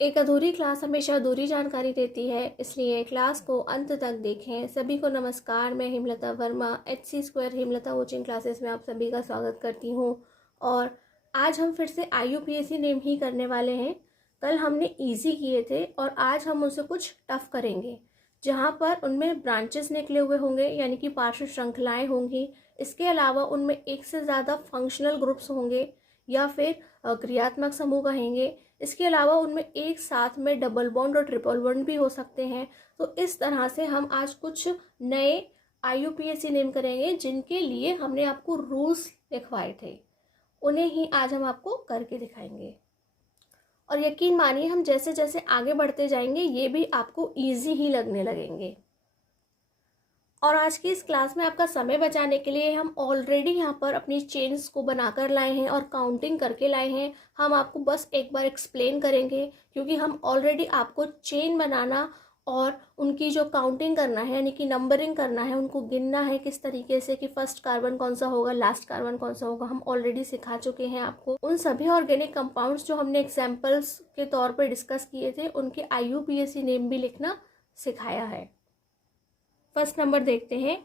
एक अधूरी क्लास हमेशा अधूरी जानकारी देती है, इसलिए क्लास को अंत तक देखें। सभी को नमस्कार, मैं Hemlata Verma HC² Hemlata coaching classes में आप सभी का स्वागत करती हूँ। और आज हम फिर से IUPAC नेम ही करने वाले हैं। कल हमने इजी किए थे और आज हम उनसे कुछ टफ करेंगे, जहाँ पर उनमें ब्रांचेस निकले हुए होंगे, यानी कि पार्श्व श्रृंखलाएँ होंगी। इसके अलावा उनमें एक से ज़्यादा फंक्शनल ग्रुप्स होंगे या फिर क्रियात्मक समूह कहेंगे। इसके अलावा उनमें एक साथ में डबल बॉन्ड और ट्रिपल बॉन्ड भी हो सकते हैं। तो इस तरह से हम आज कुछ नए IUPAC नेम करेंगे, जिनके लिए हमने आपको रूल्स लिखवाए थे, उन्हें ही आज हम आपको करके दिखाएंगे। और यकीन मानिए, हम जैसे जैसे आगे बढ़ते जाएंगे ये भी आपको ईजी ही लगने लगेंगे। और आज की इस क्लास में आपका समय बचाने के लिए हम ऑलरेडी यहाँ पर अपनी चेन्स को बनाकर लाए हैं और काउंटिंग करके लाए हैं। हम आपको बस एक बार एक्सप्लेन करेंगे, क्योंकि हम ऑलरेडी आपको चेन बनाना और उनकी जो काउंटिंग करना है, यानी कि नंबरिंग करना है, उनको गिनना है किस तरीके से कि फर्स्ट कार्बन कौन सा होगा, लास्ट कार्बन कौन सा होगा, हम ऑलरेडी सिखा चुके हैं आपको। उन सभी ऑर्गेनिक कंपाउंड्स जो हमने एग्जाम्पल्स के तौर पर डिस्कस किए थे, उनके IUPAC नेम भी लिखना सिखाया है। फर्स्ट नंबर देखते हैं,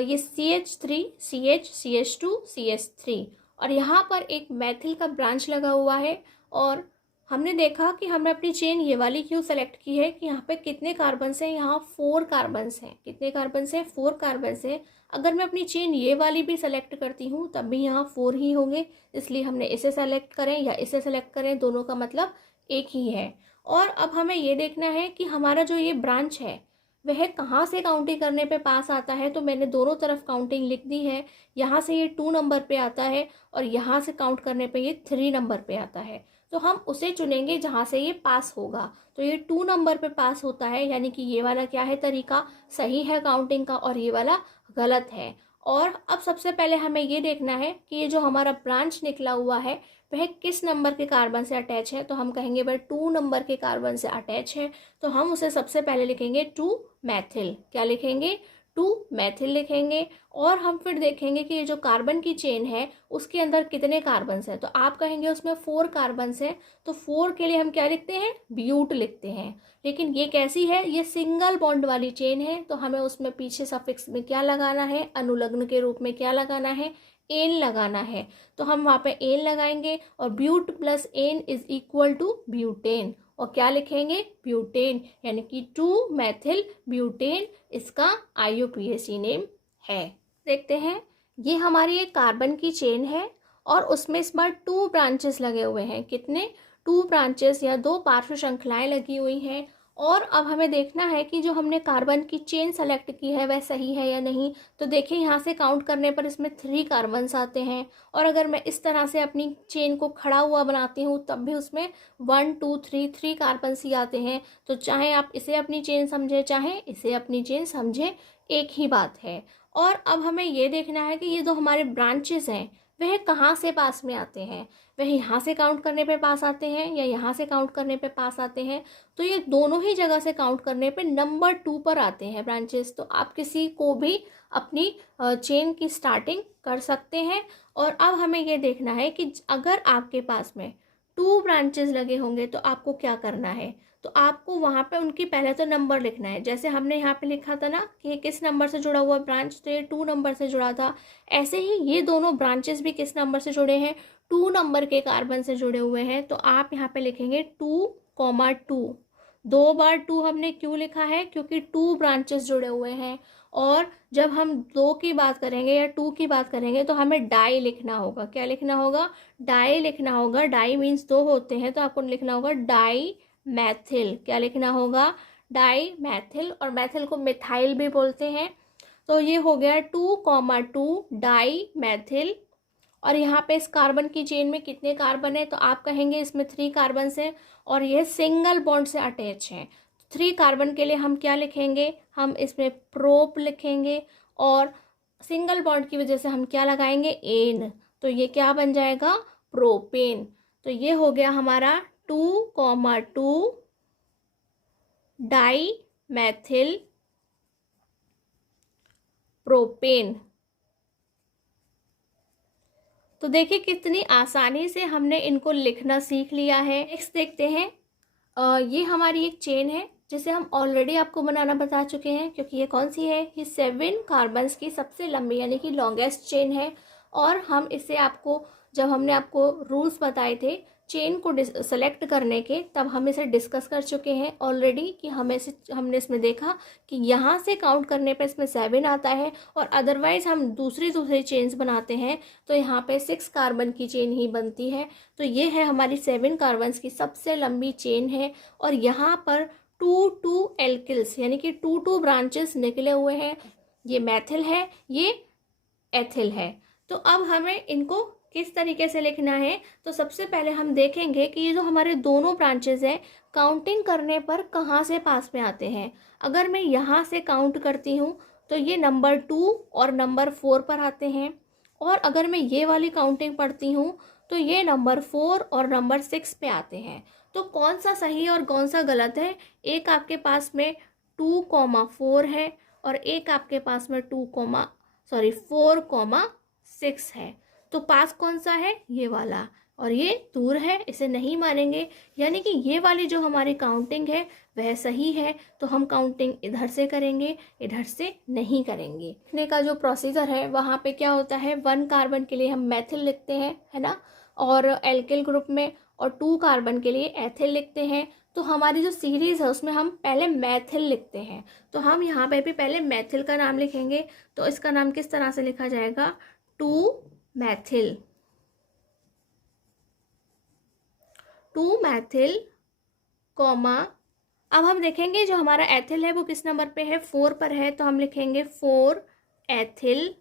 ये CH3, CH, CH2, CH3 और यहाँ पर एक मैथिल का ब्रांच लगा हुआ है। और हमने देखा कि हमने अपनी चेन ये वाली क्यों सेलेक्ट की है कि यहाँ पे कितने कार्बन्स हैं, यहाँ 4 कार्बन्स हैं। कितने कार्बन्स हैं? 4 कार्बन्स हैं। अगर मैं अपनी चेन ये वाली भी सेलेक्ट करती हूँ तब भी यहाँ 4 ही होंगे, इसलिए हमने इसे सेलेक्ट करें या इसे सेलेक्ट करें, दोनों का मतलब एक ही है। और अब हमें ये देखना है कि हमारा जो ये ब्रांच है वह कहाँ से काउंटिंग करने पे पास आता है। तो मैंने दोनों तरफ काउंटिंग लिख दी है। यहाँ से ये 2 नंबर पे आता है और यहाँ से काउंट करने पे ये 3 नंबर पे आता है। तो हम उसे चुनेंगे जहाँ से ये पास होगा। तो ये 2 नंबर पे पास होता है, यानी कि ये वाला क्या है, तरीका सही है काउंटिंग का और ये वाला गलत है। और अब सबसे पहले हमें ये देखना है कि ये जो हमारा ब्रांच निकला हुआ है वह किस नंबर के कार्बन से अटैच है। तो हम कहेंगे भाई 2 नंबर के कार्बन से अटैच है, तो हम उसे सबसे पहले लिखेंगे 2 मैथिल। क्या लिखेंगे? 2 मैथिल लिखेंगे। और हम फिर देखेंगे कि ये जो कार्बन की चेन है उसके अंदर कितने कार्बन्स हैं। तो आप कहेंगे उसमें 4 कार्बन्स हैं, तो 4 के लिए हम क्या लिखते हैं? ब्यूट लिखते हैं। लेकिन ये कैसी है? ये सिंगल बॉन्ड वाली चेन है, तो हमें उसमें पीछे सफिक्स में क्या लगाना है? अनुलग्न के रूप में क्या लगाना है? एन लगाना है। तो हम वहाँ पे एन लगाएंगे और but plus n is equal to butane. और क्या लिखेंगे? ब्यूटेन, यानी कि 2 मैथिल ब्यूटेन इसका IUPAC नेम है। देखते हैं, ये हमारी एक कार्बन की चेन है और उसमें इस बार 2 ब्रांचेस लगे हुए हैं। कितने? 2 ब्रांचेस या 2 पार्श्व श्रृंखलाएं लगी हुई हैं। और अब हमें देखना है कि जो हमने कार्बन की चेन सेलेक्ट की है वह सही है या नहीं। तो देखिए, यहाँ से काउंट करने पर इसमें 3 कार्बन्स आते हैं। और अगर मैं इस तरह से अपनी चेन को खड़ा हुआ बनाती हूँ तब भी उसमें 1 2 3 कार्बन्स ही आते हैं। तो चाहे आप इसे अपनी चेन समझे चाहे इसे अपनी चेन समझे, एक ही बात है। और अब हमें ये देखना है कि ये जो हमारे ब्रांचेस हैं वह कहाँ से पास में आते हैं। वह यहाँ से काउंट करने पे पास आते हैं या यहाँ से काउंट करने पे पास आते हैं। तो ये दोनों ही जगह से काउंट करने पे नंबर 2 पर आते हैं ब्रांचेस। तो आप किसी को भी अपनी चेन की स्टार्टिंग कर सकते हैं। और अब हमें ये देखना है कि अगर आपके पास में 2 ब्रांचेस लगे होंगे तो आपको क्या करना है। तो आपको वहाँ पे उनकी पहले तो नंबर लिखना है। जैसे हमने यहाँ पे लिखा था ना कि ये किस नंबर से जुड़ा हुआ ब्रांच, तो ये 2 नंबर से जुड़ा था। ऐसे ही ये दोनों ब्रांचेस भी किस नंबर से जुड़े हैं? 2 नंबर के कार्बन से जुड़े हुए हैं। तो आप यहाँ पे लिखेंगे 2,2। 2 बार 2 हमने क्यों लिखा है? क्योंकि 2 ब्रांचेस जुड़े हुए हैं। और जब हम 2 की बात करेंगे या 2 की बात करेंगे तो हमें डाई लिखना होगा। क्या लिखना होगा? डाई लिखना होगा। डाई मीन्स 2 होते हैं, तो आपको लिखना होगा डाई मैथिल। क्या लिखना होगा? डाई मैथिल। और मैथिल को मिथाइल भी बोलते हैं। तो ये हो गया 2,2 डाई मैथिल। और यहाँ पे इस कार्बन की चेन में कितने कार्बन है? तो आप कहेंगे इसमें 3 कार्बन हैं और यह सिंगल बॉन्ड से अटैच है। 3 कार्बन के लिए हम क्या लिखेंगे? हम इसमें प्रोप लिखेंगे और सिंगल बॉन्ड की वजह से हम क्या लगाएंगे? एन। तो ये क्या बन जाएगा? प्रोपेन। तो ये हो गया हमारा 2,2 डाई मैथिल प्रोपेन। तो देखिए कितनी आसानी से हमने इनको लिखना सीख लिया है। नेक्स्ट देखते हैं, ये हमारी एक चेन है जिसे हम ऑलरेडी आपको बनाना बता चुके हैं, क्योंकि ये कौन सी है, ये 7 कार्बन्स की सबसे लंबी यानी कि लॉन्गेस्ट चेन है। और हम इसे आपको, जब हमने आपको रूल्स बताए थे चेन को सेलेक्ट करने के, तब हम इसे डिस्कस कर चुके हैं ऑलरेडी कि हमने इसमें देखा कि यहाँ से काउंट करने पे इसमें 7 आता है, और अदरवाइज हम दूसरी चेन्स बनाते हैं तो यहाँ पे 6 कार्बन की चेन ही बनती है। तो ये है हमारी 7 कार्बन्स की सबसे लंबी चेन है। और यहाँ पर 2 एल्किल्स यानी कि 2 ब्रांचेस निकले हुए हैं। ये मैथिल है, ये एथिल है। तो अब हमें इनको किस तरीके से लिखना है, तो सबसे पहले हम देखेंगे कि ये जो हमारे दोनों ब्रांचेस हैं काउंटिंग करने पर कहाँ से पास में आते हैं। अगर मैं यहाँ से काउंट करती हूँ तो ये नंबर 2 और नंबर 4 पर आते हैं, और अगर मैं ये वाली काउंटिंग पढ़ती हूँ तो ये नंबर 4 और नंबर 6 पे आते हैं। तो कौन सा सही और कौन सा गलत है? एक आपके पास में 2,4 है और एक आपके पास में 4,6 है। तो पास कौन सा है? ये वाला, और ये दूर है, इसे नहीं मानेंगे। यानी कि ये वाली जो हमारी काउंटिंग है वह सही है, तो हम काउंटिंग इधर से करेंगे, इधर से नहीं करेंगे। लिखने का जो प्रोसीजर है वहाँ पे क्या होता है, 1 कार्बन के लिए हम मैथिल लिखते हैं, है ना, और एल्किल ग्रुप में, और 2 कार्बन के लिए एथिल लिखते हैं। तो हमारी जो सीरीज़ है उसमें हम पहले मैथिल लिखते हैं, तो हम यहाँ पे भी पहले मैथिल का नाम लिखेंगे। तो इसका नाम किस तरह से लिखा जाएगा, 2 मैथिल, 2 मैथिल कॉमा। अब हम देखेंगे जो हमारा एथिल है वो किस नंबर पे है, 4 पर है, तो हम लिखेंगे 4 एथिल,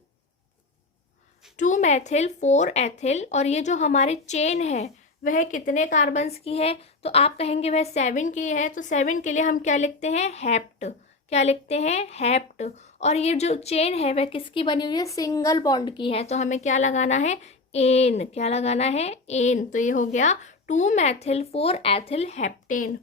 2 मैथिल 4 एथिल। और ये जो हमारी चेन है वह कितने कार्बन्स की है, तो आप कहेंगे वह 7 की है। तो 7 के लिए हम क्या लिखते हैं, हेप्ट। क्या लिखते हैं, हेप्ट। और ये जो चेन है वह किसकी बनी हुई है, सिंगल बॉन्ड की है, तो हमें क्या लगाना है, एन। क्या लगाना है, एन। तो ये हो गया 2 मैथिल 4 एथिल हेप्टेन।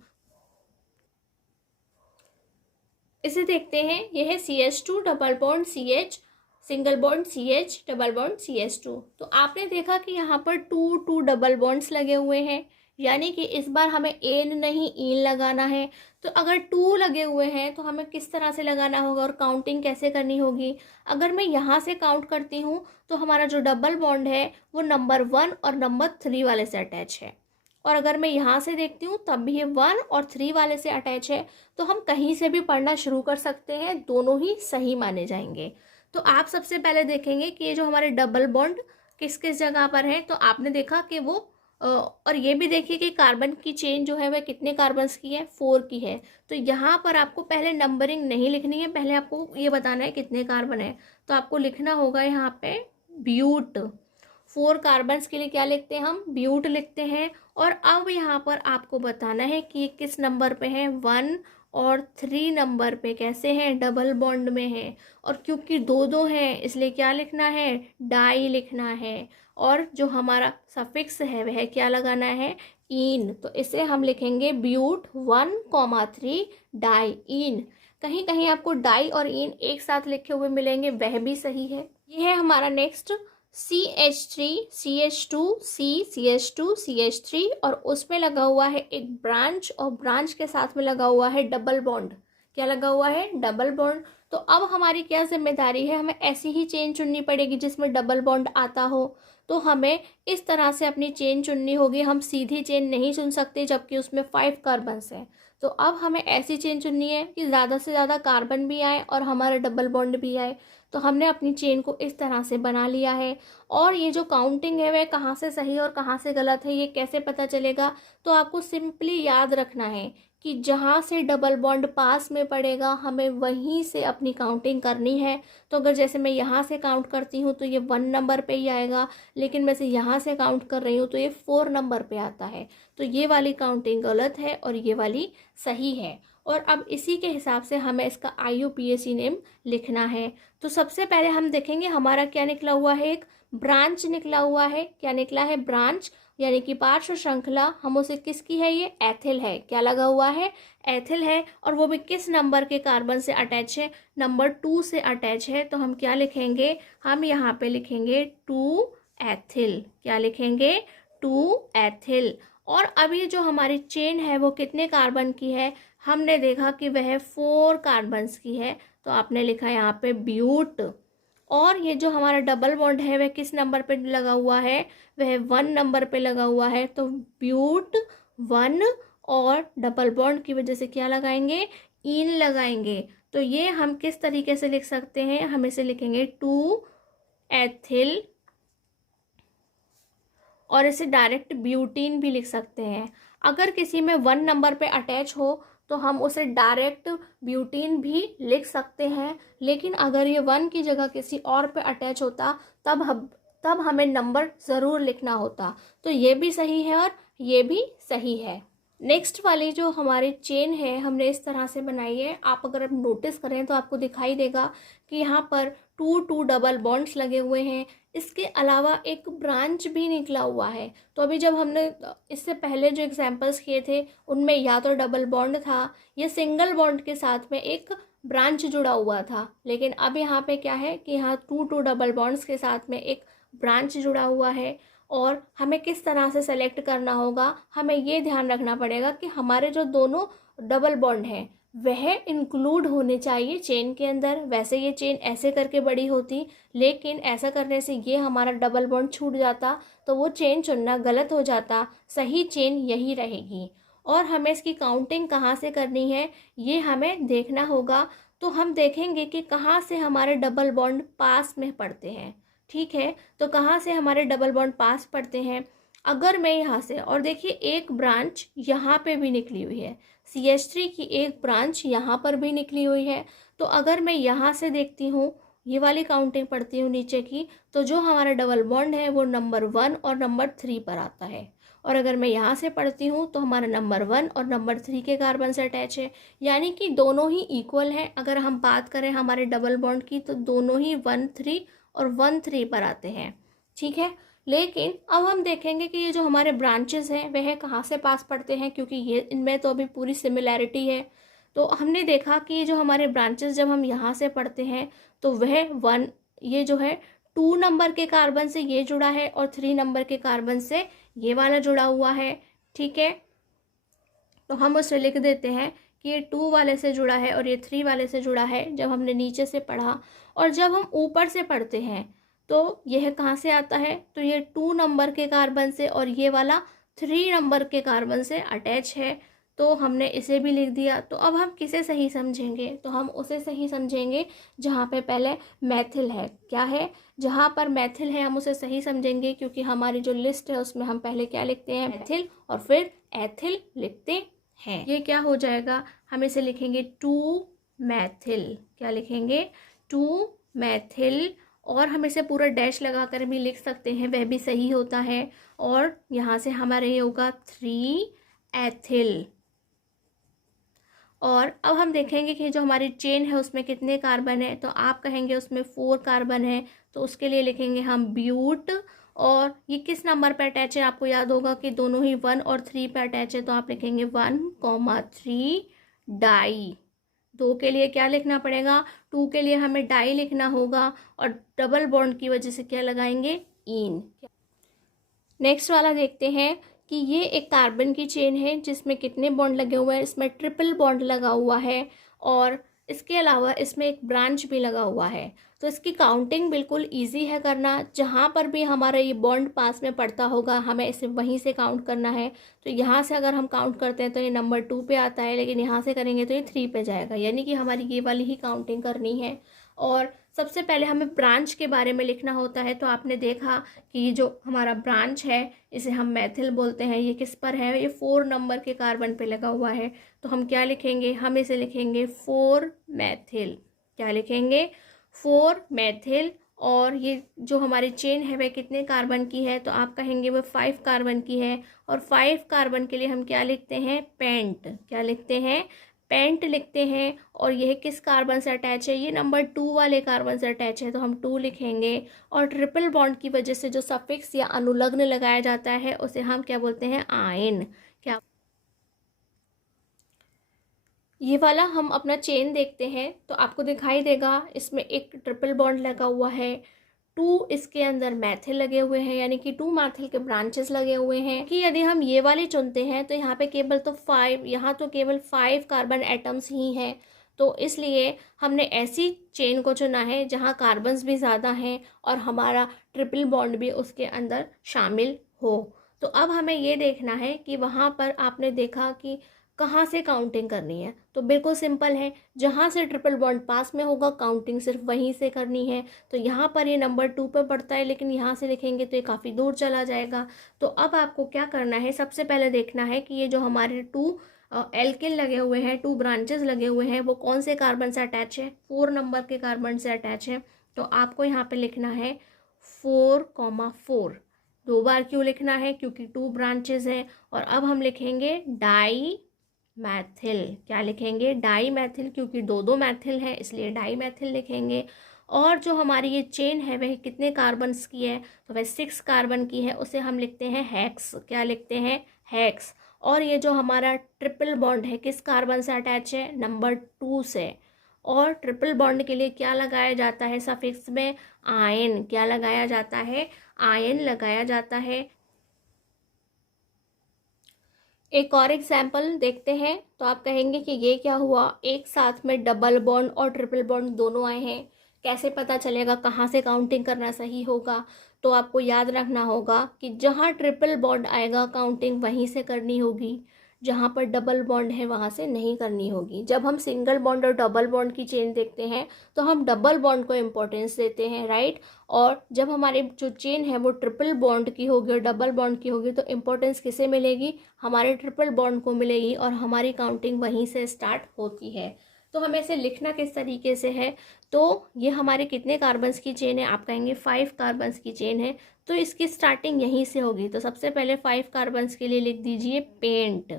इसे देखते हैं, यह है CH2 double bond CH, single bond CH, double bond CH2। तो आपने देखा कि यहाँ पर 2 डबल बॉन्ड्स लगे हुए हैं, यानी कि इस बार हमें एन नहीं ईन लगाना है। तो अगर 2 लगे हुए हैं तो हमें किस तरह से लगाना होगा और काउंटिंग कैसे करनी होगी। अगर मैं यहाँ से काउंट करती हूँ तो हमारा जो डबल बॉन्ड है वो नंबर 1 और नंबर 3 वाले से अटैच है, और अगर मैं यहाँ से देखती हूँ तब भी ये 1 और 3 वाले से अटैच है। तो हम कहीं से भी पढ़ना शुरू कर सकते हैं, दोनों ही सही माने जाएंगे। तो आप सबसे पहले देखेंगे कि ये जो हमारे डबल बॉन्ड किस किस जगह पर है। तो आपने देखा कि वो और ये भी देखिए कि कार्बन की चेन जो है वह कितने कार्बन्स की है, 4 की है। तो यहाँ पर आपको पहले नंबरिंग नहीं लिखनी है, पहले आपको ये बताना है कितने कार्बन है। तो आपको लिखना होगा यहाँ पे ब्यूट। 4 कार्बन्स के लिए क्या लिखते हैं हम, ब्यूट लिखते हैं। और अब यहाँ पर आपको बताना है कि ये किस नंबर पे है, 1 और 3 नंबर पे कैसे हैं, डबल बॉन्ड में है। और क्योंकि 2 हैं इसलिए क्या लिखना है, डाई लिखना है। और जो हमारा सफिक्स है वह क्या लगाना है, इन। तो इसे हम लिखेंगे ब्यूट 1,3 डाई इन। कहीं कहीं आपको डाई और इन एक साथ लिखे हुए मिलेंगे, वह भी सही है। ये है हमारा next CH3 CH2 CH2 CH3, और उसमें लगा हुआ है एक ब्रांच, और ब्रांच के साथ में लगा हुआ है डबल बॉन्ड। क्या लगा हुआ है, डबल बॉन्ड। तो अब हमारी क्या जिम्मेदारी है, हमें ऐसी ही चेन चुननी पड़ेगी जिसमें डबल बॉन्ड आता हो। तो हमें इस तरह से अपनी चेन चुननी होगी, हम सीधी चेन नहीं चुन सकते जबकि उसमें 5 कार्बन्स हैं। तो अब हमें ऐसी चेन चुननी है कि ज़्यादा से ज़्यादा कार्बन भी आए और हमारा डबल बॉन्ड भी आए। तो हमने अपनी चेन को इस तरह से बना लिया है। और ये जो काउंटिंग है वह कहाँ से सही और कहाँ से गलत है ये कैसे पता चलेगा, तो आपको सिंपली याद रखना है कि जहाँ से डबल बॉन्ड पास में पड़ेगा हमें वहीं से अपनी काउंटिंग करनी है। तो अगर जैसे मैं यहाँ से काउंट करती हूँ तो ये 1 नंबर पे ही आएगा, लेकिन मैं से यहाँ से काउंट कर रही हूँ तो ये 4 नंबर पे आता है। तो ये वाली काउंटिंग गलत है और ये वाली सही है। और अब इसी के हिसाब से हमें इसका IUPAC नेम लिखना है। तो सबसे पहले हम देखेंगे हमारा क्या निकला हुआ है, एक ब्रांच निकला हुआ है। क्या निकला है, ब्रांच, यानी कि पार्श्व श्रृंखला। हम उसे किसकी है, ये एथिल है। क्या लगा हुआ है, एथिल है। और वो भी किस नंबर के कार्बन से अटैच है, नंबर 2 से अटैच है। तो हम क्या लिखेंगे, हम यहाँ पे लिखेंगे 2 एथिल। क्या लिखेंगे, 2 एथिल। और अभी जो हमारी चेन है वो कितने कार्बन की है, हमने देखा कि वह 4 कार्बन्स की है, तो आपने लिखा यहाँ पे ब्यूट। और ये जो हमारा डबल बॉन्ड है वह किस नंबर पे लगा हुआ है, वह 1 नंबर पे लगा हुआ है, तो ब्यूट 1। और डबल बॉन्ड की वजह से क्या लगाएंगे, इन लगाएंगे। तो ये हम किस तरीके से लिख सकते हैं, हम इसे लिखेंगे 2 एथिल, और इसे डायरेक्ट ब्यूटीन भी लिख सकते हैं। अगर किसी में 1 नंबर पे अटैच हो तो हम उसे डायरेक्ट ब्यूटीन भी लिख सकते हैं, लेकिन अगर ये 1 की जगह किसी और पे अटैच होता तब हमें नंबर ज़रूर लिखना होता। तो ये भी सही है और ये भी सही है। नेक्स्ट वाली जो हमारी चेन है हमने इस तरह से बनाई है, आप अगर अब नोटिस करें तो आपको दिखाई देगा कि यहाँ पर 2 डबल बॉन्ड्स लगे हुए हैं। इसके अलावा एक ब्रांच भी निकला हुआ है। तो अभी जब हमने इससे पहले जो एग्जांपल्स किए थे उनमें या तो डबल बॉन्ड था या सिंगल बॉन्ड के साथ में एक ब्रांच जुड़ा हुआ था, लेकिन अब यहाँ पे क्या है कि यहाँ 2 डबल बॉन्ड्स के साथ में एक ब्रांच जुड़ा हुआ है। और हमें किस तरह से सेलेक्ट करना होगा, हमें ये ध्यान रखना पड़ेगा कि हमारे जो दोनों डबल बॉन्ड हैं वह इंक्लूड होने चाहिए चेन के अंदर। वैसे ये चेन ऐसे करके बड़ी होती, लेकिन ऐसा करने से ये हमारा डबल बॉन्ड छूट जाता, तो वो चेन चुनना गलत हो जाता। सही चेन यही रहेगी। और हमें इसकी काउंटिंग कहाँ से करनी है ये हमें देखना होगा। तो हम देखेंगे कि कहाँ से हमारे डबल बॉन्ड पास में पड़ते हैं। ठीक है, तो कहाँ से हमारे डबल बॉन्ड पास पड़ते हैं, अगर मैं यहाँ से, और देखिए एक ब्रांच यहाँ पे भी निकली हुई है, CH3 की एक ब्रांच यहाँ पर भी निकली हुई है। तो अगर मैं यहाँ से देखती हूँ, ये वाली काउंटिंग पढ़ती हूँ नीचे की, तो जो हमारा डबल बॉन्ड है वो नंबर 1 और नंबर 3 पर आता है। और अगर मैं यहाँ से पढ़ती हूँ तो हमारा नंबर 1 और नंबर 3 के कार्बन से अटैच है, यानी कि दोनों ही इक्वल हैं। अगर हम बात करें हमारे डबल बॉन्ड की तो दोनों ही 1 3 और 1 3 पर आते हैं। ठीक है, लेकिन अब हम देखेंगे कि ये जो हमारे ब्रांचेस हैं वह कहाँ से पास पड़ते हैं, क्योंकि ये इनमें तो अभी पूरी सिमिलैरिटी है। तो हमने देखा कि ये जो हमारे ब्रांचेस जब हम यहाँ से पढ़ते हैं तो वह 1, ये जो है 2 नंबर के कार्बन से ये जुड़ा है और 3 नंबर के कार्बन से ये वाला जुड़ा हुआ है। ठीक है, तो हम उसे लिख देते हैं कि ये 2 वाले से जुड़ा है और ये 3 वाले से जुड़ा है, जब हमने नीचे से पढ़ा। और जब हम ऊपर से पढ़ते हैं तो यह कहाँ से आता है, तो ये 2 नंबर के कार्बन से और ये वाला 3 नंबर के कार्बन से अटैच है। तो हमने इसे भी लिख दिया। तो अब हम किसे सही समझेंगे, तो हम उसे सही समझेंगे जहाँ पे पहले मैथिल है। क्या है, जहाँ पर मैथिल है हम उसे सही समझेंगे, क्योंकि हमारी जो लिस्ट है उसमें हम पहले क्या लिखते हैं, मैथिल, और फिर एथिल लिखते हैं। ये क्या हो जाएगा, हम इसे लिखेंगे 2 मैथिल। क्या लिखेंगे, 2 मैथिल। और हम इसे पूरा डैश लगाकर भी लिख सकते हैं, वह भी सही होता है। और यहाँ से हमारे ये होगा 3 एथिल। और अब हम देखेंगे कि जो हमारी चेन है उसमें कितने कार्बन है, तो आप कहेंगे उसमें 4 कार्बन है, तो उसके लिए लिखेंगे हम ब्यूट। और ये किस नंबर पे अटैच है, आपको याद होगा कि दोनों ही 1 और 3 पे अटैच है, तो आप लिखेंगे 1,3 डाई। 2 के लिए क्या लिखना पड़ेगा, 2 के लिए हमें डाई लिखना होगा, और डबल बॉन्ड की वजह से क्या लगाएंगे, इन। नेक्स्ट वाला देखते हैं कि ये एक कार्बन की चेन है जिसमें कितने बॉन्ड लगे हुए हैं, इसमें ट्रिपल बॉन्ड लगा हुआ है, और इसके अलावा इसमें एक ब्रांच भी लगा हुआ है। तो इसकी काउंटिंग बिल्कुल इजी है करना। जहाँ पर भी हमारा ये बॉन्ड पास में पड़ता होगा हमें इसे वहीं से काउंट करना है। तो यहाँ से अगर हम काउंट करते हैं तो ये नंबर 2 पे आता है, लेकिन यहाँ से करेंगे तो ये 3 पे जाएगा, यानी कि हमारी ये वाली ही काउंटिंग करनी है। और सबसे पहले हमें ब्रांच के बारे में लिखना होता है। तो आपने देखा कि ये जो हमारा ब्रांच है इसे हम मैथिल बोलते हैं। ये किस पर है, ये 4 नंबर के कार्बन पे लगा हुआ है। तो हम क्या लिखेंगे, हम इसे लिखेंगे 4 मैथिल। क्या लिखेंगे, 4 मैथिल। और ये जो हमारी चेन है वह कितने कार्बन की है, तो आप कहेंगे वह 5 कार्बन की है। और 5 कार्बन के लिए हम क्या लिखते हैं, पेंट। क्या लिखते हैं, पेंट लिखते हैं। और यह किस कार्बन से अटैच है, ये नंबर 2 वाले कार्बन से अटैच है, तो हम 2 लिखेंगे। और ट्रिपल बॉन्ड की वजह से जो सफिक्स या अनुलग्न लगाया जाता है उसे हम क्या बोलते हैं, आयन। क्या, ये वाला हम अपना चेन देखते हैं तो आपको दिखाई देगा इसमें एक ट्रिपल बॉन्ड लगा हुआ है। 2 इसके अंदर मैथिल लगे हुए हैं, यानी कि 2 मैथिल के ब्रांचेस लगे हुए हैं। कि यदि हम ये वाले चुनते हैं तो यहाँ पे केवल तो 5, यहाँ तो केवल 5 कार्बन एटम्स ही हैं। तो इसलिए हमने ऐसी चेन को चुना है जहाँ कार्बन्स भी ज़्यादा हैं और हमारा ट्रिपल बॉन्ड भी उसके अंदर शामिल हो। तो अब हमें ये देखना है कि वहाँ पर आपने देखा कि कहाँ से काउंटिंग करनी है। तो बिल्कुल सिंपल है, जहाँ से ट्रिपल बॉन्ड पास में होगा काउंटिंग सिर्फ वहीं से करनी है। तो यहाँ पर ये नंबर 2 पे पड़ता है, लेकिन यहाँ से लिखेंगे तो ये काफ़ी दूर चला जाएगा। तो अब आपको क्या करना है, सबसे पहले देखना है कि ये जो हमारे 2 एल्किल लगे हुए हैं, 2 ब्रांचेस लगे हुए हैं, वो कौन से कार्बन से अटैच है, 4 नंबर के कार्बन से अटैच है। तो आपको यहाँ पे लिखना है 4,4। 2 बार क्यों लिखना है, क्योंकि 2 ब्रांचेस हैं। और अब हम लिखेंगे डाई मैथिल। क्या लिखेंगे, डाई मैथिल, क्योंकि 2 मैथिल है इसलिए डाई मैथिल लिखेंगे। और जो हमारी ये चेन है वह कितने कार्बन्स की है, तो वह 6 कार्बन की है, उसे हम लिखते हैं हेक्स। क्या लिखते हैं, हेक्स। और ये जो हमारा ट्रिपल बॉन्ड है किस कार्बन से अटैच है, नंबर 2 से। और ट्रिपल बॉन्ड के लिए क्या लगाया जाता है सफिक्स में, आयन। क्या लगाया जाता है, आयन लगाया जाता है। एक और एग्जाम्पल देखते हैं। तो आप कहेंगे कि ये क्या हुआ, एक साथ में डबल बॉन्ड और ट्रिपल बॉन्ड दोनों आए हैं, कैसे पता चलेगा, कहाँ से काउंटिंग करना सही होगा। तो आपको याद रखना होगा कि जहाँ ट्रिपल बॉन्ड आएगा काउंटिंग वहीं से करनी होगी, जहाँ पर डबल बॉन्ड है वहाँ से नहीं करनी होगी। जब हम सिंगल बॉन्ड और डबल बॉन्ड की चेन देखते हैं तो हम डबल बॉन्ड को इम्पोर्टेंस देते हैं, राइट। और जब हमारी जो चेन है वो ट्रिपल बॉन्ड की होगी और डबल बॉन्ड की होगी तो इम्पोर्टेंस किसे मिलेगी, हमारे ट्रिपल बॉन्ड को मिलेगी, और हमारी काउंटिंग वहीं से स्टार्ट होती है। तो हमें इसे लिखना किस तरीके से है, तो ये हमारे कितने कार्बन्स की चेन है, आप कहेंगे 5 कार्बन्स की चेन है, तो इसकी स्टार्टिंग यहीं से होगी। तो सबसे पहले 5 कार्बन्स के लिए लिख दीजिए पेंट,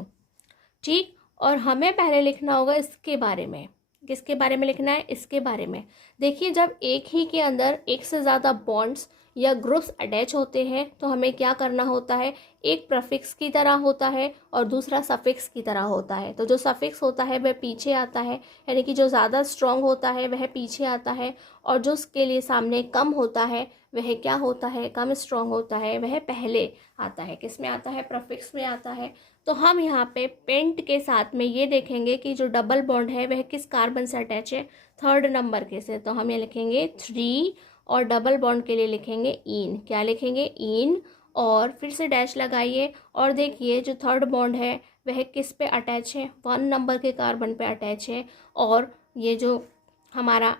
ठीक। और हमें पहले लिखना होगा इसके बारे में, किसके बारे में लिखना है, इसके बारे में। देखिए, जब एक ही के अंदर एक से ज़्यादा बॉन्ड्स या ग्रुप्स अटैच होते हैं तो हमें क्या करना होता है, एक प्रीफिक्स की तरह होता है और दूसरा सफिक्स की तरह होता है। तो जो सफिक्स होता है वह पीछे आता है, यानी कि जो ज़्यादा स्ट्रॉन्ग होता है वह पीछे आता है, और जो उसके लिए सामने कम होता है वह क्या होता है, कम स्ट्रॉन्ग होता है, वह पहले आता है। किस में आता है, प्रीफिक्स में आता है। तो हम यहाँ पे पेंट के साथ में ये देखेंगे कि जो डबल बॉन्ड है वह किस कार्बन से अटैच है, 3rd नंबर के से। तो हम ये लिखेंगे 3, और डबल बॉन्ड के लिए लिखेंगे इन। क्या लिखेंगे, इन। और फिर से डैश लगाइए और देखिए जो 3rd बॉन्ड है वह किस पे अटैच है, 1 नंबर के कार्बन पे अटैच है। और ये जो हमारा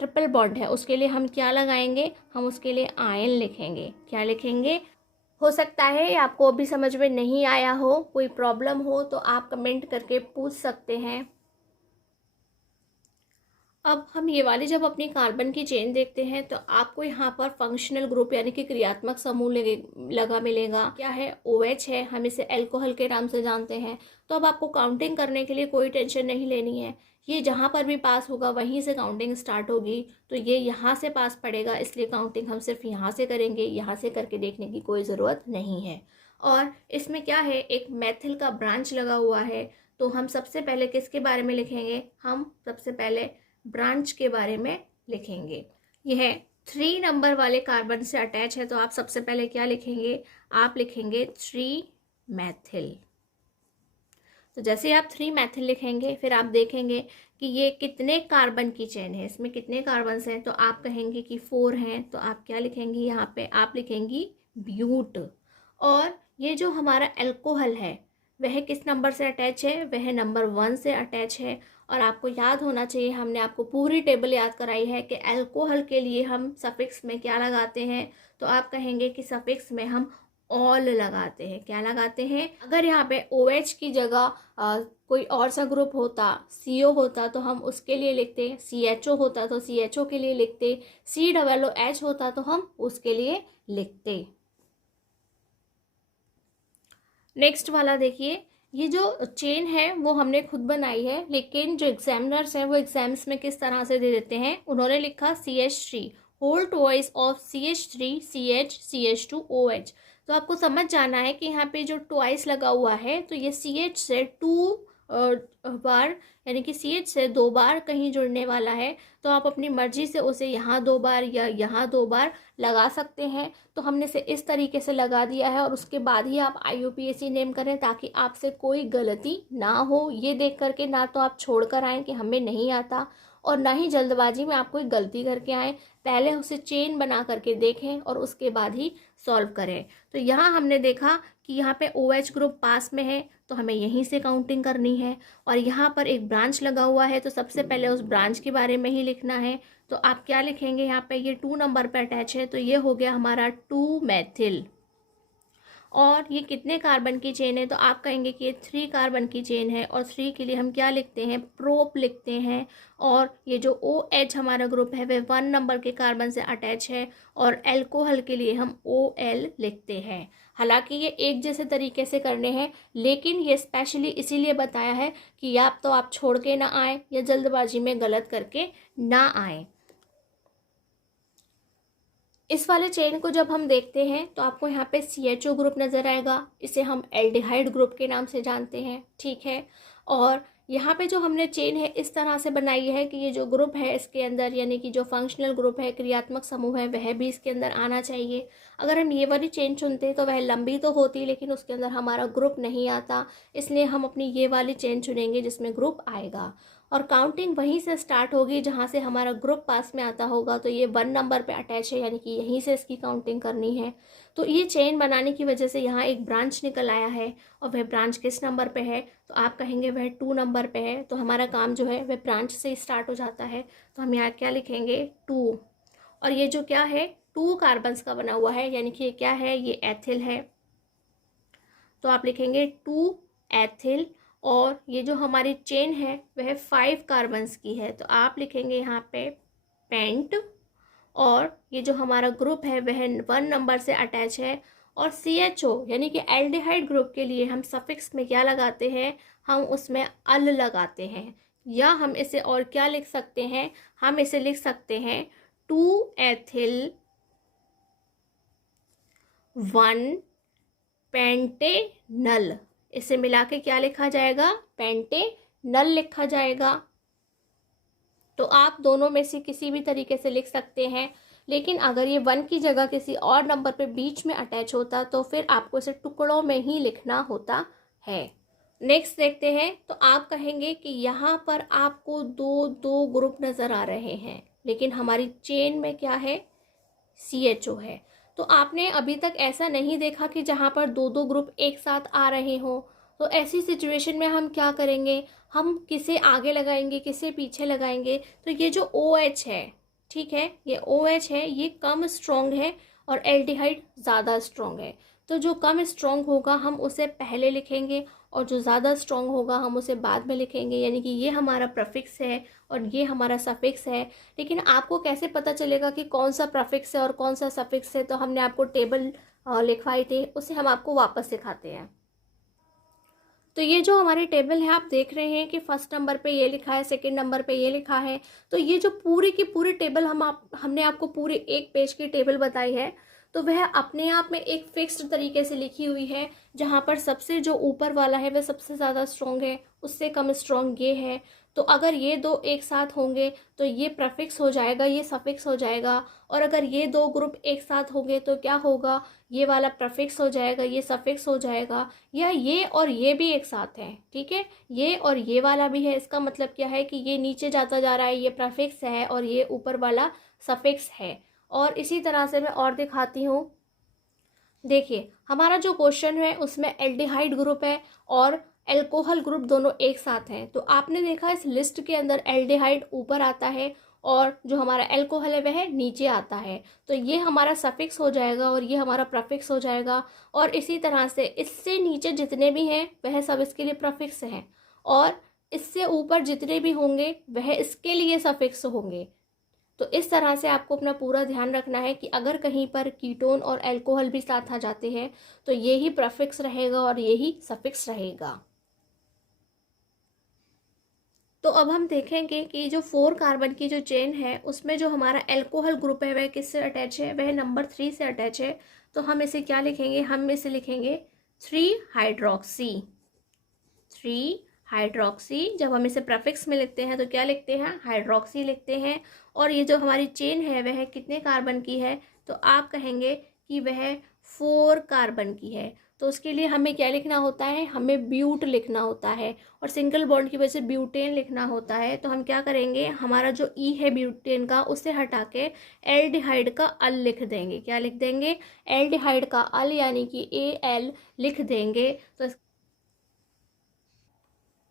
ट्रिपल बॉन्ड है उसके लिए हम क्या लगाएंगे, हम उसके लिए आयन लिखेंगे। क्या लिखेंगे। हो सकता है आपको अभी समझ में नहीं आया हो, कोई प्रॉब्लम हो तो आप कमेंट करके पूछ सकते हैं। अब हम ये वाली जब अपनी कार्बन की चेन देखते हैं तो आपको यहाँ पर फंक्शनल ग्रुप यानी कि क्रियात्मक समूह लगा मिलेगा। क्या है, OH है, हम इसे अल्कोहल के नाम से जानते हैं। तो अब आपको काउंटिंग करने के लिए कोई टेंशन नहीं लेनी है, ये जहाँ पर भी पास होगा वहीं से काउंटिंग स्टार्ट होगी। तो ये यहाँ से पास पड़ेगा, इसलिए काउंटिंग हम सिर्फ यहाँ से करेंगे, यहाँ से करके देखने की कोई ज़रूरत नहीं है। और इसमें क्या है, एक मैथिल का ब्रांच लगा हुआ है। तो हम सबसे पहले किसके बारे में लिखेंगे, हम सबसे पहले ब्रांच के बारे में लिखेंगे। यह 3 नंबर वाले कार्बन से अटैच है, तो आप सबसे पहले क्या लिखेंगे, आप लिखेंगे 3 मैथिल। तो जैसे आप 3 मैथिल लिखेंगे फिर आप देखेंगे कि ये कितने कार्बन की चेन है, इसमें कितने कार्बन हैं, तो आप कहेंगे कि 4 हैं। तो आप क्या लिखेंगी, यहाँ पे आप लिखेंगी ब्यूट। और ये जो हमारा अल्कोहल है वह किस नंबर से अटैच है, वह नंबर 1 से अटैच है। और आपको याद होना चाहिए, हमने आपको पूरी टेबल याद कराई है कि अल्कोहल के लिए हम सफिक्स में क्या लगाते हैं। तो आप कहेंगे कि सफिक्स में हम ऑल लगाते हैं। क्या लगाते हैं, अगर यहाँ पे OH की जगह कोई और सा ग्रुप होता, CO होता, तो हम उसके लिए लिखते, CHO होता तो CHO के लिए लिखते, COOH होता तो हम उसके लिए लिखते। नेक्स्ट वाला देखिए, ये जो चेन है वो हमने खुद बनाई है, लेकिन जो एग्जामिनर्स हैं वो एग्जाम्स में किस तरह से दे देते हैं, उन्होंने लिखा CH3 whole twice of CH3 CH CH2 OH। तो आपको समझ जाना है कि यहाँ पे जो ट्वाइस लगा हुआ है तो ये CH से 2 बार यानी कि CH से 2 बार कहीं जुड़ने वाला है तो आप अपनी मर्जी से उसे यहाँ 2 बार या यहाँ 2 बार लगा सकते हैं। तो हमने इसे इस तरीके से लगा दिया है और उसके बाद ही आप IUPAC नेम करें ताकि आपसे कोई गलती ना हो। ये देख करके ना तो आप छोड़ कर आएँ कि हमें नहीं आता और ना ही जल्दबाजी में आप कोई गलती करके आएँ। पहले उसे चेन बना करके देखें और उसके बाद ही सॉल्व करें। तो यहाँ हमने देखा कि यहाँ पे OH ग्रुप पास में है तो हमें यहीं से काउंटिंग करनी है और यहाँ पर एक ब्रांच लगा हुआ है तो सबसे पहले उस ब्रांच के बारे में ही लिखना है। तो आप क्या लिखेंगे, यहाँ पे ये 2 नंबर पे अटैच है तो ये हो गया हमारा 2 मेथिल। और ये कितने कार्बन की चेन है, तो आप कहेंगे कि ये 3 कार्बन की चेन है और 3 के लिए हम क्या लिखते हैं, प्रोप लिखते हैं। और ये जो OH हमारा ग्रुप है वह 1 नंबर के कार्बन से अटैच है और एल्कोहल के लिए हम OL लिखते हैं। हालांकि ये एक जैसे तरीके से करने हैं लेकिन ये स्पेशली इसीलिए बताया है कि या तो आप छोड़ के ना आए या जल्दबाजी में गलत करके ना आए। इस वाले चेन को जब हम देखते हैं तो आपको यहाँ पे CHO ग्रुप नज़र आएगा, इसे हम एल्डिहाइड ग्रुप के नाम से जानते हैं, ठीक है। और यहाँ पे जो हमने चेन है इस तरह से बनाई है कि ये जो ग्रुप है इसके अंदर यानी कि जो फंक्शनल ग्रुप है, क्रियात्मक समूह है, वह भी इसके अंदर आना चाहिए। अगर हम ये वाली चेन चुनते तो वह लंबी तो होती लेकिन उसके अंदर हमारा ग्रुप नहीं आता, इसलिए हम अपनी ये वाली चेन चुनेंगे जिसमें ग्रुप आएगा। और काउंटिंग वहीं से स्टार्ट होगी जहाँ से हमारा ग्रुप पास में आता होगा। तो ये 1 नंबर पे अटैच है यानी कि यहीं से इसकी काउंटिंग करनी है। तो ये चेन बनाने की वजह से यहाँ एक ब्रांच निकल आया है और वह ब्रांच किस नंबर पे है, तो आप कहेंगे वह 2 नंबर पे है। तो हमारा काम जो है वह ब्रांच से स्टार्ट हो जाता है। तो हम यहाँ क्या लिखेंगे, 2। और ये जो क्या है 2 कार्बन्स का बना हुआ है यानी कि ये क्या है, ये एथिल है। तो आप लिखेंगे 2 एथिल। और ये जो हमारी चेन है वह 5 कार्बन्स की है तो आप लिखेंगे यहाँ पे पेंट। और ये जो हमारा ग्रुप है वह 1 नंबर से अटैच है। और CHO यानी कि एल्डिहाइड ग्रुप के लिए हम सफिक्स में क्या लगाते हैं, हम उसमें अल लगाते हैं। या हम इसे और क्या लिख सकते हैं, हम इसे लिख सकते हैं 2 एथिल 1 पेंटेनल। इसे मिला के क्या लिखा जाएगा, पेंटेनल लिखा जाएगा। तो आप दोनों में से किसी भी तरीके से लिख सकते हैं, लेकिन अगर ये 1 की जगह किसी और नंबर पे बीच में अटैच होता तो फिर आपको इसे टुकड़ों में ही लिखना होता है। नेक्स्ट देखते हैं। तो आप कहेंगे कि यहाँ पर आपको 2 ग्रुप नज़र आ रहे हैं लेकिन हमारी चेन में क्या है, CHO है। तो आपने अभी तक ऐसा नहीं देखा कि जहाँ पर 2 ग्रुप एक साथ आ रहे हों। तो ऐसी सिचुएशन में हम क्या करेंगे, हम किसे आगे लगाएंगे किसे पीछे लगाएंगे। तो ये जो OH है, ठीक है, ये OH है, ये कम स्ट्रॉन्ग है और एल्डिहाइड ज़्यादा स्ट्रॉन्ग है। तो जो कम स्ट्रॉन्ग होगा हम उसे पहले लिखेंगे और जो ज़्यादा स्ट्रॉन्ग होगा हम उसे बाद में लिखेंगे। यानी कि ये हमारा प्रीफिक्स है और ये हमारा सफिक्स है। लेकिन आपको कैसे पता चलेगा कि कौन सा प्रीफिक्स है और कौन सा सफिक्स है, तो हमने आपको टेबल लिखवाई थी, उसे हम आपको वापस दिखाते हैं। तो ये जो हमारी टेबल है आप देख रहे हैं कि फर्स्ट नंबर पे ये लिखा है, सेकंड नंबर पे ये लिखा है। तो ये जो पूरी की पूरी टेबल हमने आपको पूरी एक पेज की टेबल बताई है तो वह अपने आप में एक फिक्स्ड तरीके से लिखी हुई है। जहाँ पर सबसे जो ऊपर वाला है वह सबसे ज़्यादा स्ट्रॉन्ग है, उससे कम स्ट्रॉन्ग ये है। तो अगर ये 2 एक साथ होंगे तो ये प्रीफिक्स हो जाएगा, ये सफिक्स हो जाएगा। और अगर ये 2 ग्रुप एक साथ होंगे तो क्या होगा, ये वाला प्रीफिक्स हो जाएगा, ये सफिक्स हो जाएगा। या ये और ये भी एक साथ हैं, ठीक है, ये और ये वाला भी है। इसका मतलब क्या है कि ये नीचे जाता जा रहा है, ये प्रीफिक्स है और ये ऊपर वाला सफिक्स है। और इसी तरह से मैं और दिखाती हूँ। देखिए हमारा जो क्वेश्चन है उसमें एल्डिहाइड ग्रुप है और एल्कोहल ग्रुप दोनों एक साथ हैं। तो आपने देखा इस लिस्ट के अंदर एल्डिहाइड ऊपर आता है और जो हमारा एल्कोहल है वह नीचे आता है। तो ये हमारा सफिक्स हो जाएगा और ये हमारा प्रीफिक्स हो जाएगा। और इसी तरह से इससे नीचे जितने भी हैं वह सब इसके लिए प्रीफिक्स हैं और इससे ऊपर जितने भी होंगे वह इसके लिए सफिक्स होंगे। तो इस तरह से आपको अपना पूरा ध्यान रखना है कि अगर कहीं पर कीटोन और अल्कोहल भी साथ आ जाते हैं तो ये ही प्रीफिक्स रहेगा और ये ही सफिक्स रहेगा। तो अब हम देखेंगे कि जो 4 कार्बन की जो चेन है उसमें जो हमारा अल्कोहल ग्रुप है वह किससे अटैच है, वह नंबर 3 से अटैच है। तो हम इसे क्या लिखेंगे, हम इसे लिखेंगे 3 हाइड्रोक्सी हाइड्रोक्सी। जब हम इसे प्रेफिक्स में लिखते हैं तो क्या लिखते हैं, हाइड्रोक्सी लिखते हैं। और ये जो हमारी चेन है वह कितने कार्बन की है, तो आप कहेंगे कि वह 4 कार्बन की है। तो उसके लिए हमें क्या लिखना होता है, हमें ब्यूट लिखना होता है, और सिंगल बॉन्ड की वजह से ब्यूटेन लिखना होता है। तो हम क्या करेंगे, हमारा जो ई है ब्यूटेन का उसे हटा के एल्डिहाइड का अल लिख देंगे। क्या लिख देंगे, एल्डिहाइड का अल यानी कि AL लिख देंगे। तो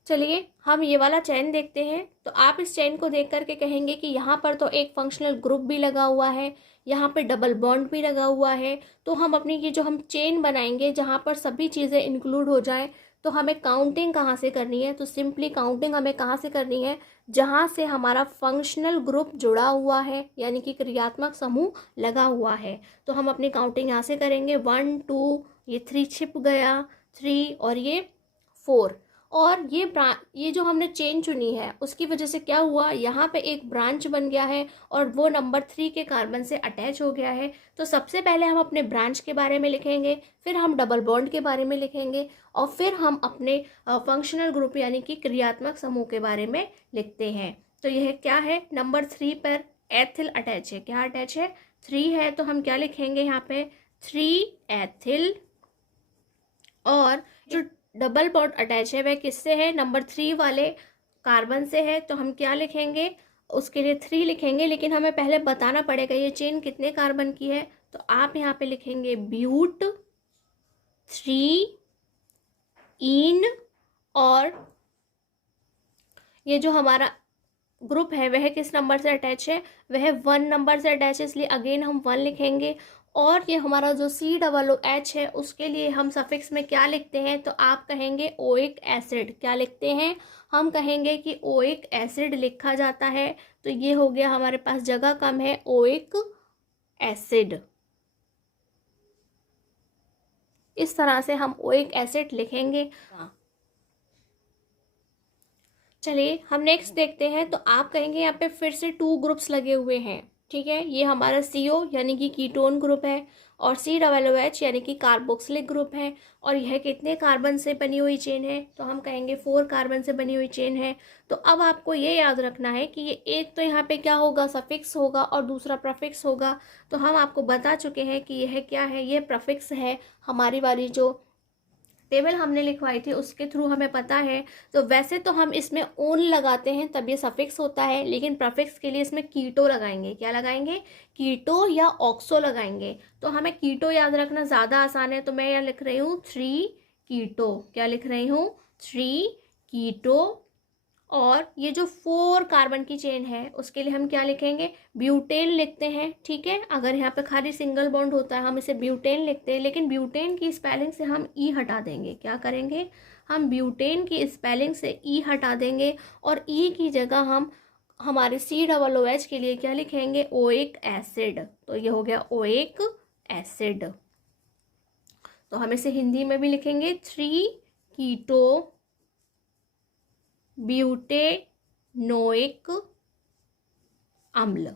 चलिए हम ये वाला चेन देखते हैं। तो आप इस चेन को देख करके कहेंगे कि यहाँ पर तो एक फंक्शनल ग्रुप भी लगा हुआ है, यहाँ पे डबल बॉन्ड भी लगा हुआ है। तो हम अपनी ये जो हम चेन बनाएंगे जहाँ पर सभी चीज़ें इंक्लूड हो जाएं, तो हमें काउंटिंग कहाँ से करनी है, तो सिंपली काउंटिंग हमें कहाँ से करनी है, जहाँ से हमारा फंक्शनल ग्रुप जुड़ा हुआ है यानी कि क्रियात्मक समूह लगा हुआ है। तो हम अपनी काउंटिंग यहाँ से करेंगे, 1 2, ये 3 छिप गया, 3 और ये 4। और ये जो हमने चेन चुनी है उसकी वजह से क्या हुआ, यहाँ पे एक ब्रांच बन गया है और वो नंबर 3 के कार्बन से अटैच हो गया है। तो सबसे पहले हम अपने ब्रांच के बारे में लिखेंगे, फिर हम डबल बॉन्ड के बारे में लिखेंगे, और फिर हम अपने फंक्शनल ग्रुप यानी कि क्रियात्मक समूह के बारे में लिखते हैं। तो यह क्या है, नंबर 3 पर एथिल अटैच है। क्या अटैच है, 3 है। तो हम क्या लिखेंगे यहाँ पे, 3 एथिल। और जो डबल बॉन्ड अटैच है वह किससे है, नंबर 3 वाले कार्बन से है। तो हम क्या लिखेंगे, उसके लिए 3 लिखेंगे, लेकिन हमें पहले बताना पड़ेगा ये चेन कितने कार्बन की है। तो आप यहाँ पे लिखेंगे ब्यूट 3 इन, और ये जो हमारा ग्रुप है वह किस नंबर से अटैच है, वह 1 नंबर से अटैच है, इसलिए अगेन हम 1 लिखेंगे। और ये हमारा जो COOH है उसके लिए हम सफिक्स में क्या लिखते हैं, तो आप कहेंगे ओइक एसिड। क्या लिखते हैं, हम कहेंगे कि ओइक एसिड लिखा जाता है। तो ये हो गया, हमारे पास जगह कम है, ओइक एसिड। इस तरह से हम ओइक एसिड लिखेंगे। चलिए हम नेक्स्ट देखते हैं। तो आप कहेंगे यहाँ पे फिर से 2 ग्रुप्स लगे हुए हैं, ठीक है। ये हमारा CO यानी कि कीटोन ग्रुप है, और COOH यानी कि कार्बोक्सिलिक ग्रुप है। और यह कितने कार्बन से बनी हुई चेन है, तो हम कहेंगे 4 कार्बन से बनी हुई चेन है। तो अब आपको ये याद रखना है कि ये एक तो यहाँ पे क्या होगा, सफिक्स होगा, और दूसरा प्रफिक्स होगा। तो हम आपको बता चुके हैं कि यह क्या है, ये प्रफिक्स है। हमारी वाली जो टेबल हमने लिखवाई थी उसके थ्रू हमें पता है। तो वैसे तो हम इसमें ओन लगाते हैं तब ये सफिक्स होता है, लेकिन प्रफिक्स के लिए इसमें कीटो लगाएंगे। क्या लगाएंगे, कीटो या ऑक्सो लगाएंगे। तो हमें कीटो याद रखना ज़्यादा आसान है। तो मैं यहाँ लिख रही हूँ 3 कीटो। क्या लिख रही हूँ, 3 कीटो। और ये जो 4 कार्बन की चेन है उसके लिए हम क्या लिखेंगे, ब्यूटेन लिखते हैं, ठीक है। अगर यहाँ पे खाली सिंगल बॉन्ड होता है हम इसे ब्यूटेन लिखते हैं, लेकिन ब्यूटेन की स्पेलिंग से हम ई हटा देंगे। क्या करेंगे, हम ब्यूटेन की स्पेलिंग से ई हटा देंगे, और ई की जगह हम हमारे COOH के लिए क्या लिखेंगे, ओइक एसिड। तो ये हो गया ओइक एसिड। तो हम इसे हिंदी में भी लिखेंगे 3 कीटो ब्यूटेनोइक अम्ल।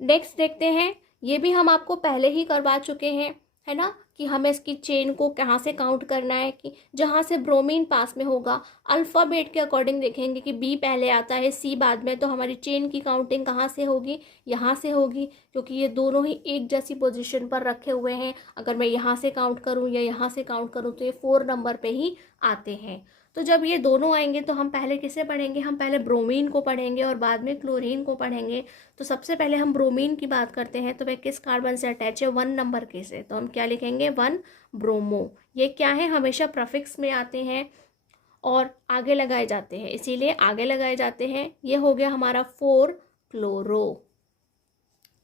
नेक्स्ट देखते हैं, ये भी हम आपको पहले ही करवा चुके हैं, है ना, कि हमें इसकी चेन को कहाँ से काउंट करना है, कि जहाँ से ब्रोमीन पास में होगा अल्फ़ाबेट के अकॉर्डिंग देखेंगे कि B पहले आता है, C बाद में। तो हमारी चेन की काउंटिंग कहाँ से होगी, यहाँ से होगी, क्योंकि ये दोनों ही एक जैसी पोजीशन पर रखे हुए हैं। अगर मैं यहाँ से काउंट करूँ या यहाँ से काउंट करूँ तो ये 4 नंबर पे ही आते हैं। तो जब ये दोनों आएंगे तो हम पहले किसे पढ़ेंगे, हम पहले ब्रोमीन को पढ़ेंगे और बाद में क्लोरीन को पढ़ेंगे। तो सबसे पहले हम ब्रोमीन की बात करते हैं। तो वह किस कार्बन से अटैच है, 1 नंबर के से। तो हम क्या लिखेंगे, 1 ब्रोमो। ये क्या है, हमेशा प्रफिक्स में आते हैं और आगे लगाए जाते हैं, इसीलिए आगे लगाए जाते हैं। ये हो गया हमारा 4 क्लोरो।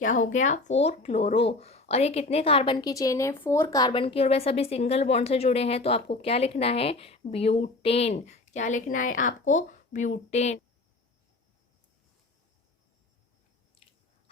क्या हो गया, 4 क्लोरो। और ये कितने कार्बन की चेन है, 4 कार्बन की, और वह सभी सिंगल बॉन्ड से जुड़े हैं। तो आपको क्या लिखना है, ब्यूटेन। क्या लिखना है आपको, ब्यूटेन।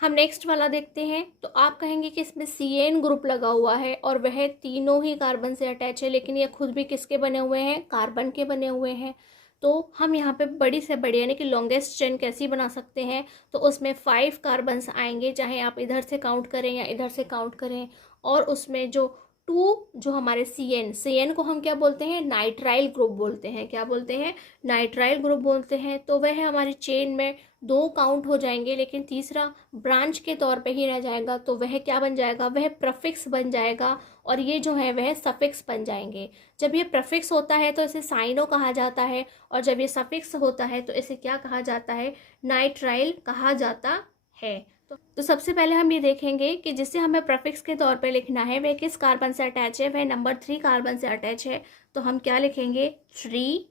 हम नेक्स्ट वाला देखते हैं। तो आप कहेंगे कि इसमें CN ग्रुप लगा हुआ है और वह तीनों ही कार्बन से अटैच है, लेकिन ये खुद भी किसके बने हुए हैं, कार्बन के बने हुए हैं। तो हम यहाँ पे बड़ी से बड़ी यानी कि लॉन्गेस्ट चेन कैसी बना सकते हैं, तो उसमें 5 कार्बन्स आएंगे, चाहे आप इधर से काउंट करें या इधर से काउंट करें। और उसमें जो टू जो हमारे सी एन को हम क्या बोलते हैं, नाइट्राइल ग्रुप बोलते हैं। क्या बोलते हैं, नाइट्राइल ग्रुप बोलते हैं। तो वह हमारी चेन में 2 काउंट हो जाएंगे, लेकिन तीसरा ब्रांच के तौर पे ही रह जाएगा। तो वह क्या बन जाएगा, वह प्रफिक्स बन जाएगा, और ये जो है वह सफिक्स बन जाएंगे। जब ये प्रफिक्स होता है तो इसे साइनो कहा जाता है, और जब ये सफिक्स होता है तो इसे क्या कहा जाता है, नाइट्राइल कहा जाता है। तो सबसे पहले हम ये देखेंगे कि जिसे हमें प्रेफिक्स के तौर पे लिखना है वह किस कार्बन से अटैच है, वह नंबर 3 कार्बन से अटैच है। तो हम क्या लिखेंगे, 3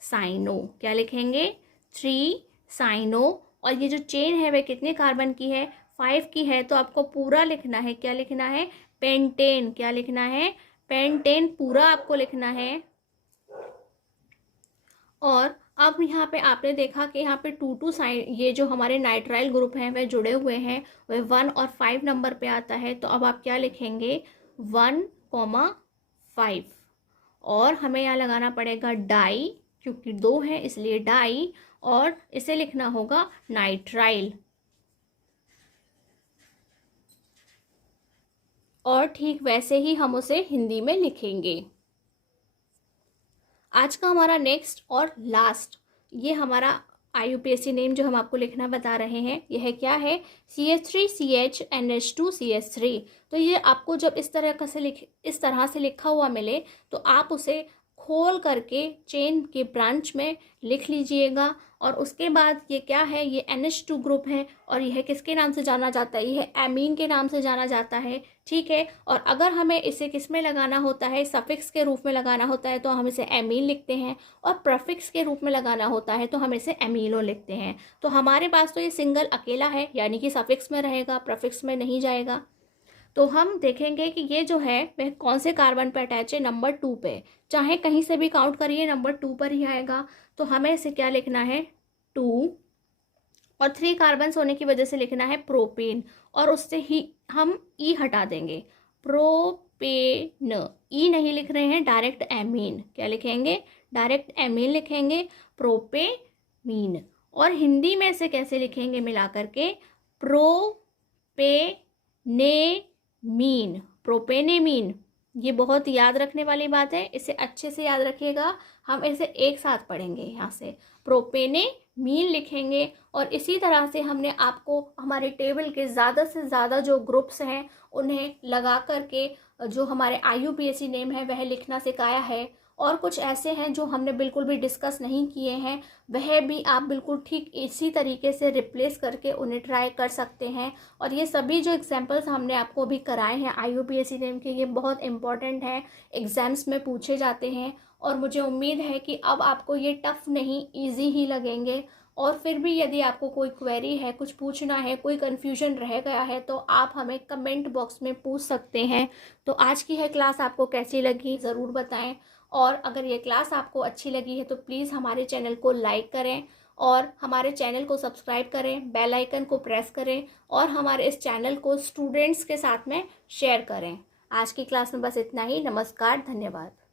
साइनो। क्या लिखेंगे, 3 साइनो। और ये जो चेन है वह कितने कार्बन की है, 5 की है। तो आपको पूरा लिखना है, क्या लिखना है, पेंटेन। क्या लिखना है, पेंटेन पूरा आपको लिखना है। और अब यहाँ पे आपने देखा कि यहाँ पे 2 साइन, ये जो हमारे नाइट्राइल ग्रुप हैं वह जुड़े हुए हैं, वह 1 और 5 नंबर पे आता है। तो अब आप क्या लिखेंगे, 1,5। और हमें यहाँ लगाना पड़ेगा डाई, क्योंकि 2 है इसलिए डाई, और इसे लिखना होगा नाइट्राइल। और ठीक वैसे ही हम उसे हिंदी में लिखेंगे। आज का हमारा नेक्स्ट और लास्ट, ये हमारा IUPAC नेम जो हम आपको लिखना बता रहे हैं, यह क्या है, CH3CHNH2CH3। तो ये आपको जब इस तरह से लिखा हुआ मिले तो आप उसे खोल करके चेन के ब्रांच में लिख लीजिएगा। और उसके बाद ये क्या है, ये NH2 ग्रुप है, और यह किसके नाम से जाना जाता है, यह एमीन के नाम से जाना जाता है। ठीक है, और अगर हमें इसे किस में लगाना होता है, सफिक्स के रूप में लगाना होता है तो हम इसे एमीन लिखते हैं, और प्रफिक्स के रूप में लगाना होता है तो हम इसे एमीनो लिखते हैं। तो हमारे पास तो ये सिंगल अकेला है, यानी कि सफिक्स में रहेगा, प्रफिक्स में नहीं जाएगा। तो हम देखेंगे कि ये जो है वह कौन से कार्बन पे अटैच है, नंबर 2 पे। चाहे कहीं से भी काउंट करिए, नंबर 2 पर ही आएगा। तो हमें इसे क्या लिखना है, 2, और 3 कार्बन होने की वजह से लिखना है प्रोपेन, और उससे ही हम ई हटा देंगे, प्रोपेन। ई नहीं लिख रहे हैं, डायरेक्ट एमीन। क्या लिखेंगे, डायरेक्ट एमीन लिखेंगे, प्रोपेमीन। और हिंदी में इसे कैसे लिखेंगे मिला करके, प्रोपेनेमीन, प्रोपेनेमीन। ये बहुत याद रखने वाली बात है, इसे अच्छे से याद रखिएगा। हम इसे एक साथ पढ़ेंगे, यहाँ से प्रोपेनेमीन लिखेंगे। और इसी तरह से हमने आपको हमारे टेबल के ज़्यादा से ज़्यादा जो ग्रुप्स हैं उन्हें लगा करके जो हमारे IUPAC नेम है वह लिखना सिखाया है। और कुछ ऐसे हैं जो हमने बिल्कुल भी डिस्कस नहीं किए हैं, वह भी आप बिल्कुल ठीक इसी तरीके से रिप्लेस करके उन्हें ट्राई कर सकते हैं। और ये सभी जो एग्जांपल्स हमने आपको अभी कराए हैं IUPAC नेम के, ये बहुत इंपॉर्टेंट हैं, एग्ज़ाम्स में पूछे जाते हैं। और मुझे उम्मीद है कि अब आपको ये टफ़ नहीं, ईजी ही लगेंगे। और फिर भी यदि आपको कोई क्वेरी है, कुछ पूछना है, कोई कन्फ्यूजन रह गया है, तो आप हमें कमेंट बॉक्स में पूछ सकते हैं। तो आज की है क्लास आपको कैसी लगी ज़रूर बताएं। और अगर ये क्लास आपको अच्छी लगी है तो प्लीज़ हमारे चैनल को लाइक करें, और हमारे चैनल को सब्सक्राइब करें, बेल आइकन को प्रेस करें, और हमारे इस चैनल को स्टूडेंट्स के साथ में शेयर करें। आज की क्लास में बस इतना ही। नमस्कार, धन्यवाद।